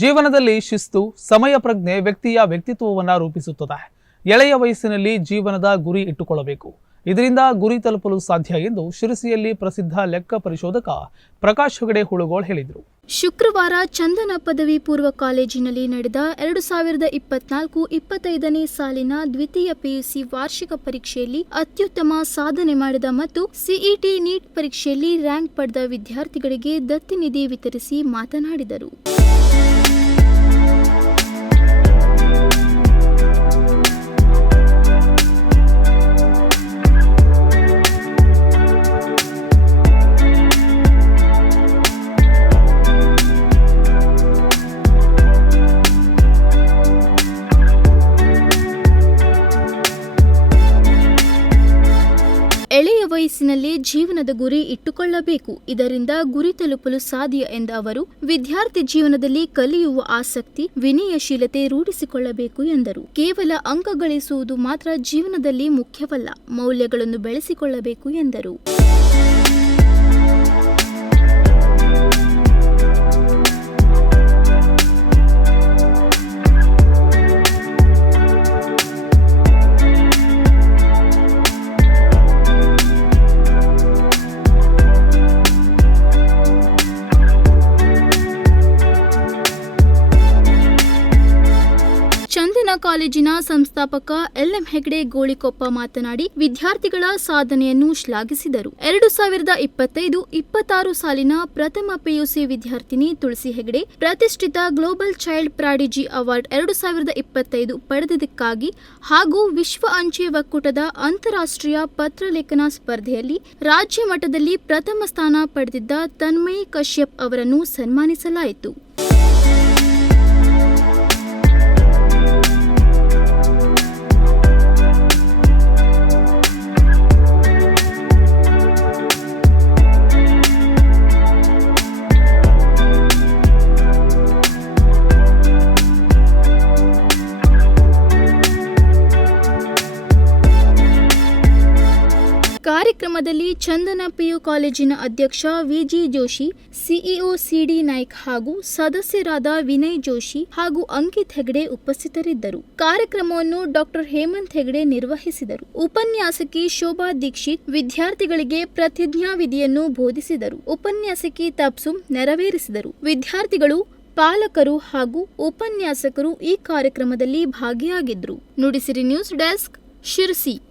ಜೀವನದಲ್ಲಿ ಶಿಸ್ತು, ಸಮಯ ಪ್ರಜ್ಞೆ ವ್ಯಕ್ತಿಯ ವ್ಯಕ್ತಿತ್ವವನ್ನು ರೂಪಿಸುತ್ತದೆ. ಎಳೆಯ ವಯಸ್ಸಿನಲ್ಲಿ ಜೀವನದ ಗುರಿ ಇಟ್ಟುಕೊಳ್ಳಬೇಕು. ಇದರಿಂದ ಗುರಿ ತಲುಪಲು ಸಾಧ್ಯ ಎಂದು ಶಿರಸಿಯಲ್ಲಿ ಪ್ರಸಿದ್ಧ ಲೆಕ್ಕ ಪರಿಶೋಧಕ ಪ್ರಕಾಶ್ ಹೆಗಡೆ ಹುಳುಗೋಳ್ ಹೇಳಿದರು. ಶುಕ್ರವಾರ ಚಂದನ ಪದವಿ ಪೂರ್ವ ಕಾಲೇಜಿನಲ್ಲಿ ನಡೆದ ಎರಡು ಸಾವಿರದ ಇಪ್ಪತ್ನಾಲ್ಕು ಇಪ್ಪತ್ತೈದನೇ ಸಾಲಿನ ದ್ವಿತೀಯ ಪಿಯುಸಿ ವಾರ್ಷಿಕ ಪರೀಕ್ಷೆಯಲ್ಲಿ ಅತ್ಯುತ್ತಮ ಸಾಧನೆ ಮಾಡಿದ ಮತ್ತು ಸಿಇಟಿ ನೀಟ್ ಪರೀಕ್ಷೆಯಲ್ಲಿ ರ್ಯಾಂಕ್ ಪಡೆದ ವಿದ್ಯಾರ್ಥಿಗಳಿಗೆ ದತ್ತಿನಿಧಿ ವಿತರಿಸಿ ಮಾತನಾಡಿದರು. ವಯಸ್ಸಿನಲ್ಲಿ ಜೀವನದ ಗುರಿ ಇಟ್ಟುಕೊಳ್ಳಬೇಕು. ಇದರಿಂದ ಗುರಿ ತಲುಪಲು ಸಾಧ್ಯ ಎಂದ ಅವರು, ವಿದ್ಯಾರ್ಥಿ ಜೀವನದಲ್ಲಿ ಕಲಿಯುವ ಆಸಕ್ತಿ, ವಿನಯಶೀಲತೆ ರೂಢಿಸಿಕೊಳ್ಳಬೇಕು ಎಂದರು. ಕೇವಲ ಅಂಕ ಗಳಿಸುವುದು ಮಾತ್ರ ಜೀವನದಲ್ಲಿ ಮುಖ್ಯವಲ್ಲ, ಮೌಲ್ಯಗಳನ್ನು ಬೆಳೆಸಿಕೊಳ್ಳಬೇಕು ಎಂದರು. ಕಾಲೇಜಿನ ಸಂಸ್ಥಾಪಕ ಎಲ್ಎಂ ಹೆಗ್ಡೆ ಗೋಳಿಕೊಪ್ಪ ಮಾತನಾಡಿ, ವಿದ್ಯಾರ್ಥಿಗಳ ಸಾಧನೆಯನ್ನು ಶ್ಲಾಘಿಸಿದರು. ಎರಡು ಸಾವಿರದ ಇಪ್ಪತ್ತೈದು ಇಪ್ಪತ್ತಾರು ಸಾಲಿನ ಪ್ರಥಮ ಪಿಯುಸಿ ವಿದ್ಯಾರ್ಥಿನಿ ತುಳಸಿ ಹೆಗ್ಡೆ ಪ್ರತಿಷ್ಠಿತ ಗ್ಲೋಬಲ್ ಚೈಲ್ಡ್ ಪ್ರಾಡಿಜಿ ಅವಾರ್ಡ್ ಎರಡು ಸಾವಿರದ ಇಪ್ಪತ್ತೈದು ಪಡೆದಿದ್ದಕ್ಕಾಗಿ ಹಾಗೂ ವಿಶ್ವ ಅಂಚೆ ಒಕ್ಕೂಟದ ಅಂತಾರಾಷ್ಟ್ರೀಯ ಪತ್ರಲೇಖನ ಸ್ಪರ್ಧೆಯಲ್ಲಿ ರಾಜ್ಯ ಮಟ್ಟದಲ್ಲಿ ಪ್ರಥಮ ಸ್ಥಾನ ಪಡೆದಿದ್ದ ತನ್ಮಯಿ ಕಶ್ಯಪ್ ಅವರನ್ನು ಸನ್ಮಾನಿಸಲಾಯಿತು. ಕಾರ್ಯಕ್ರಮದಲ್ಲಿ ಚಂದನ ಪಿಯು ಕಾಲೇಜಿನ ಅಧ್ಯಕ್ಷ V G Joshi, CEO C D Naik ಹಾಗೂ ಸದಸ್ಯರಾದ ವಿನಯ್ ಜೋಶಿ ಹಾಗೂ ಅಂಕಿತ್ ಹೆಗಡೆ ಉಪಸ್ಥಿತರಿದ್ದರು. ಕಾರ್ಯಕ್ರಮವನ್ನು ಡಾಕ್ಟರ್ ಹೇಮಂತ್ ಹೆಗಡೆ ನಿರ್ವಹಿಸಿದರು. ಉಪನ್ಯಾಸಕಿ ಶೋಭಾ ದೀಕ್ಷಿತ್ ವಿದ್ಯಾರ್ಥಿಗಳಿಗೆ ಪ್ರತಿಜ್ಞಾವಿಧಿಯನ್ನು ಬೋಧಿಸಿದರು. ಉಪನ್ಯಾಸಕಿ ತಪ್ಸುಂ ನೆರವೇರಿಸಿದರು. ವಿದ್ಯಾರ್ಥಿಗಳು, ಪಾಲಕರು ಹಾಗೂ ಉಪನ್ಯಾಸಕರು ಈ ಕಾರ್ಯಕ್ರಮದಲ್ಲಿ ಭಾಗಿಯಾಗಿದ್ದರು. Nudisiri news desk Sirsi.